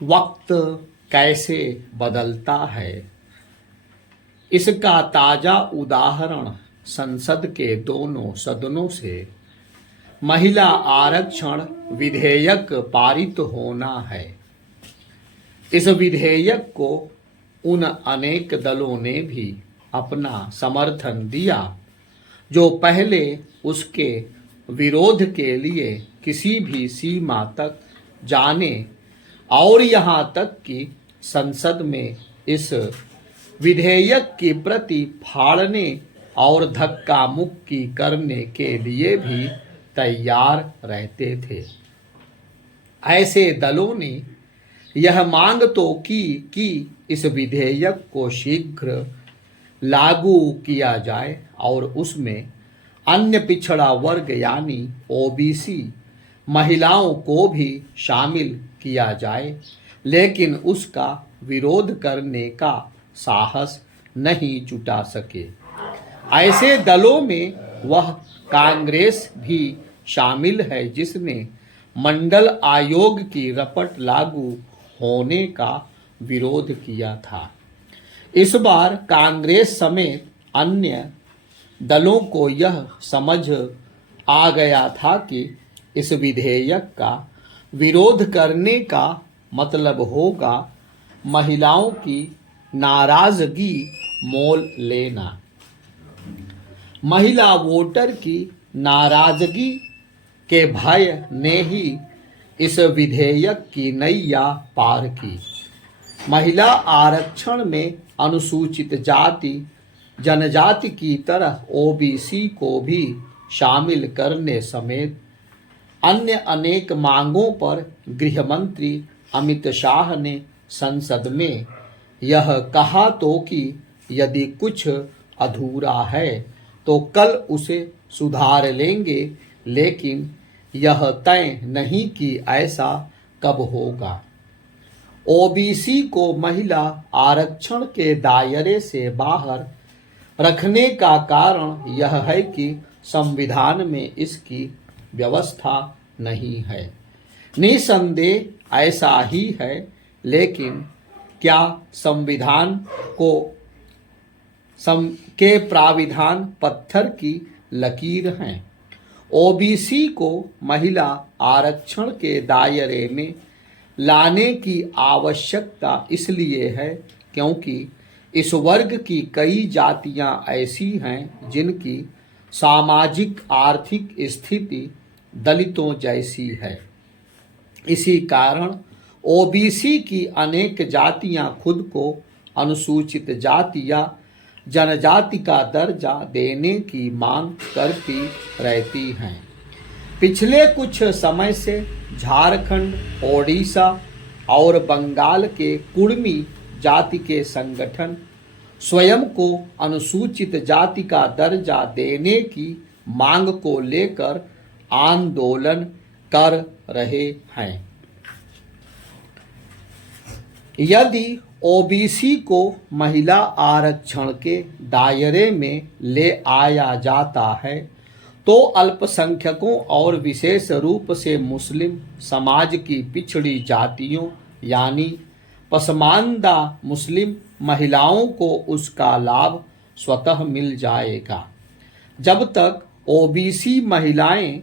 वक्त कैसे बदलता है, इसका ताजा उदाहरण संसद के दोनों सदनों से महिला आरक्षण विधेयक पारित होना है। इस विधेयक को उन अनेक दलों ने भी अपना समर्थन दिया जो पहले उसके विरोध के लिए किसी भी सीमा तक जाने और यहाँ तक कि संसद में इस विधेयक की प्रति फाड़ने और धक्का मुक्की करने के लिए भी तैयार रहते थे। ऐसे दलों ने यह मांग तो की कि इस विधेयक को शीघ्र लागू किया जाए और उसमें अन्य पिछड़ा वर्ग यानी ओबीसी महिलाओं को भी शामिल किया जाए, लेकिन उसका विरोध करने का साहस नहीं जुटा सके। ऐसे दलों में वह कांग्रेस भी शामिल है जिसने मंडल आयोग की रपट लागू होने का विरोध किया था। इस बार कांग्रेस समेत अन्य दलों को यह समझ आ गया था कि इस विधेयक का विरोध करने का मतलब होगा महिलाओं की नाराजगी मोल लेना। महिला वोटर की नाराजगी के भय ने ही इस विधेयक की नैया पार की। महिला आरक्षण में अनुसूचित जाति जनजाति की तरह ओबीसी को भी शामिल करने समेत अन्य अनेक मांगों पर गृह मंत्री अमित शाह ने संसद में यह कहा तो कि यदि कुछ अधूरा है तो कल उसे सुधार लेंगे, लेकिन यह तय नहीं कि ऐसा कब होगा। ओबीसी को महिला आरक्षण के दायरे से बाहर रखने का कारण यह है कि संविधान में इसकी व्यवस्था नहीं है। निसंदेह ऐसा ही है, लेकिन क्या संविधान के प्राविधान पत्थर की लकीर हैं। ओबीसी को महिला आरक्षण के दायरे में लाने की आवश्यकता इसलिए है क्योंकि इस वर्ग की कई जातियां ऐसी हैं जिनकी सामाजिक आर्थिक स्थिति दलितों जैसी है। इसी कारण ओबीसी की अनेक जातियां खुद को अनुसूचित जाति या जनजाति का दर्जा देने की मांग करती रहती हैं। पिछले कुछ समय से झारखंड, ओडिशा और बंगाल के कुर्मी जाति के संगठन स्वयं को अनुसूचित जाति का दर्जा देने की मांग को लेकर आंदोलन कर रहे हैं। यदि ओबीसी को महिला आरक्षण के दायरे में ले आया जाता है तो अल्पसंख्यकों और विशेष रूप से मुस्लिम समाज की पिछड़ी जातियों यानी पसमानदा मुस्लिम महिलाओं को उसका लाभ स्वतः मिल जाएगा। जब तक ओबीसी महिलाएं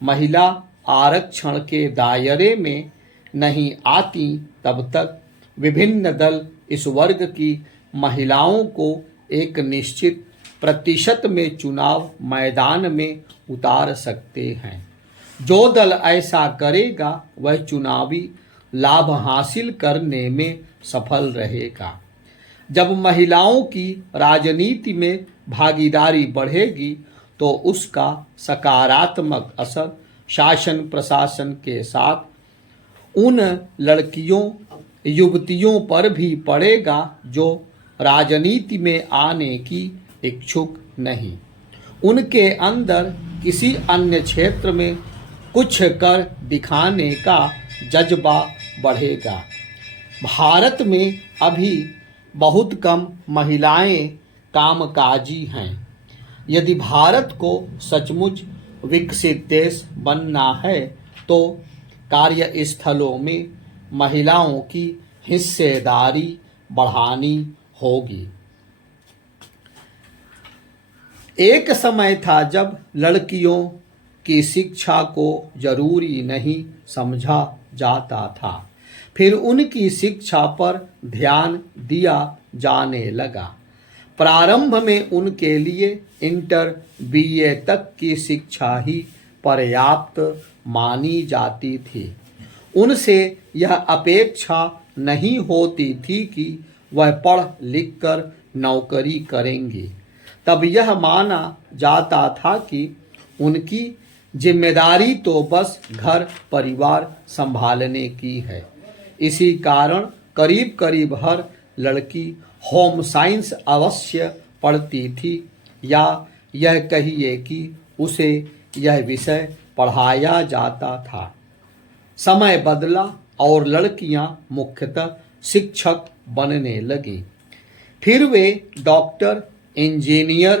महिला आरक्षण के दायरे में नहीं आती, तब तक विभिन्न दल इस वर्ग की महिलाओं को एक निश्चित प्रतिशत में चुनाव मैदान में उतार सकते हैं। जो दल ऐसा करेगा वह चुनावी लाभ हासिल करने में सफल रहेगा। जब महिलाओं की राजनीति में भागीदारी बढ़ेगी तो उसका सकारात्मक असर शासन प्रशासन के साथ उन लड़कियों युवतियों पर भी पड़ेगा जो राजनीति में आने की इच्छुक नहीं। उनके अंदर किसी अन्य क्षेत्र में कुछ कर दिखाने का जज्बा बढ़ेगा। भारत में अभी बहुत कम महिलाएं कामकाजी हैं। यदि भारत को सचमुच विकसित देश बनना है तो कार्यस्थलों में महिलाओं की हिस्सेदारी बढ़ानी होगी। एक समय था जब लड़कियों की शिक्षा को जरूरी नहीं समझा जाता था, फिर उनकी शिक्षा पर ध्यान दिया जाने लगा। प्रारंभ में उनके लिए इंटर बीए तक की शिक्षा ही पर्याप्त मानी जाती थी। उनसे यह अपेक्षा नहीं होती थी कि वह पढ़ लिख कर नौकरी करेंगी। तब यह माना जाता था कि उनकी जिम्मेदारी तो बस घर परिवार संभालने की है। इसी कारण करीब करीब हर लड़की होम साइंस अवश्य पढ़ती थी, या यह कहिए कि उसे यह विषय पढ़ाया जाता था। समय बदला और लड़कियां मुख्यतः शिक्षक बनने लगी। फिर वे डॉक्टर, इंजीनियर,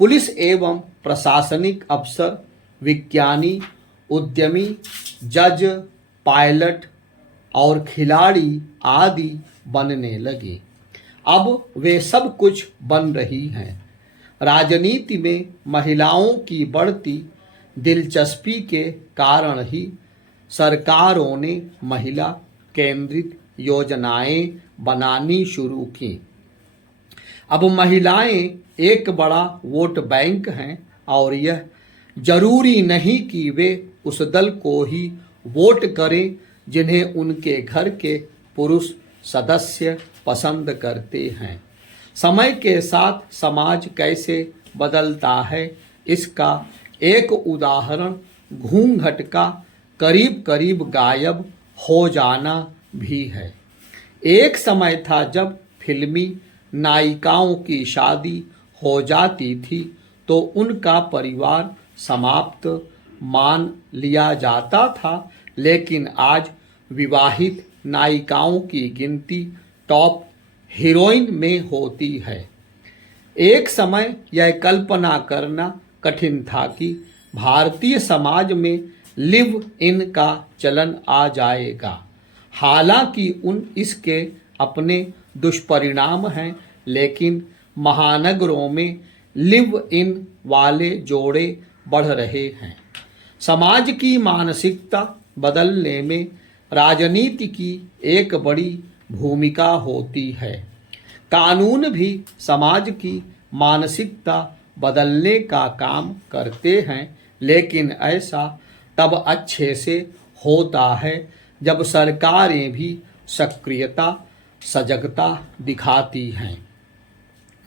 पुलिस एवं प्रशासनिक अफसर, विज्ञानी, उद्यमी, जज, पायलट और खिलाड़ी आदि बनने लगी। अब वे सब कुछ बन रही हैं। राजनीति में महिलाओं की बढ़ती दिलचस्पी के कारण ही सरकारों ने महिला केंद्रित योजनाएं बनानी शुरू की। अब महिलाएं एक बड़ा वोट बैंक हैं और यह जरूरी नहीं कि वे उस दल को ही वोट करें जिन्हें उनके घर के पुरुष सदस्य पसंद करते हैं। समय के साथ समाज कैसे बदलता है, इसका एक उदाहरण घूंघट का करीब करीब गायब हो जाना भी है। एक समय था जब फिल्मी नायिकाओं की शादी हो जाती थी तो उनका परिवार समाप्त मान लिया जाता था, लेकिन आज विवाहित नायिकाओं की गिनती टॉप हीरोइन में होती है। एक समय यह कल्पना करना कठिन था कि भारतीय समाज में लिव इन का चलन आ जाएगा। हालांकि इसके अपने दुष्परिणाम हैं, लेकिन महानगरों में लिव इन वाले जोड़े बढ़ रहे हैं। समाज की मानसिकता बदलने में राजनीति की एक बड़ी भूमिका होती है। कानून भी समाज की मानसिकता बदलने का काम करते हैं, लेकिन ऐसा तब अच्छे से होता है जब सरकारें भी सक्रियता, सजगता दिखाती हैं।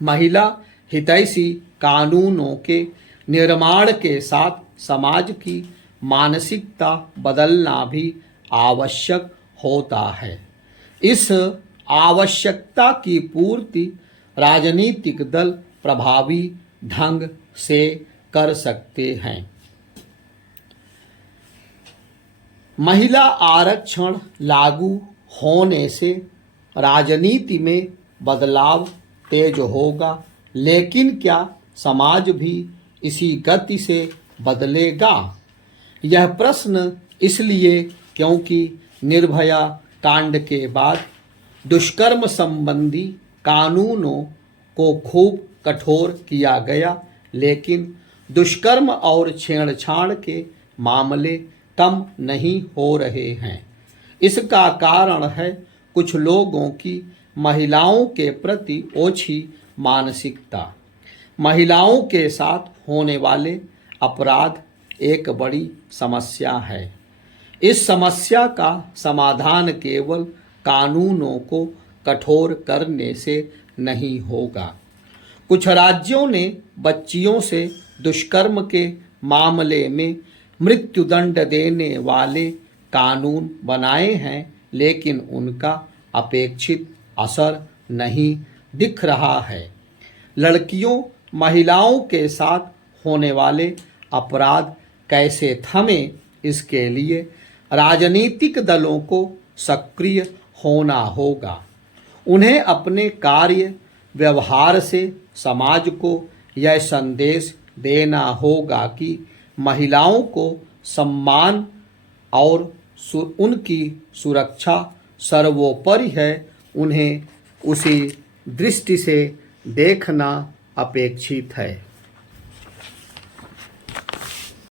महिला हितैषी कानूनों के निर्माण के साथ समाज की मानसिकता बदलना भी आवश्यक होता है। इस आवश्यकता की पूर्ति राजनीतिक दल प्रभावी ढंग से कर सकते हैं। महिला आरक्षण लागू होने से राजनीति में बदलाव तेज होगा, लेकिन क्या समाज भी इसी गति से बदलेगा? यह प्रश्न इसलिए क्योंकि निर्भया कांड के बाद दुष्कर्म संबंधी कानूनों को खूब कठोर किया गया, लेकिन दुष्कर्म और छेड़छाड़ के मामले कम नहीं हो रहे हैं। इसका कारण है कुछ लोगों की महिलाओं के प्रति ओछी मानसिकता। महिलाओं के साथ होने वाले अपराध एक बड़ी समस्या है। इस समस्या का समाधान केवल कानूनों को कठोर करने से नहीं होगा। कुछ राज्यों ने बच्चियों से दुष्कर्म के मामले में मृत्युदंड देने वाले कानून बनाए हैं, लेकिन उनका अपेक्षित असर नहीं दिख रहा है। लड़कियों, महिलाओं के साथ होने वाले अपराध कैसे थमें, इसके लिए राजनीतिक दलों को सक्रिय होना होगा। उन्हें अपने कार्य व्यवहार से समाज को यह संदेश देना होगा कि महिलाओं को सम्मान और उनकी सुरक्षा सर्वोपरि है, उन्हें उसी दृष्टि से देखना अपेक्षित है।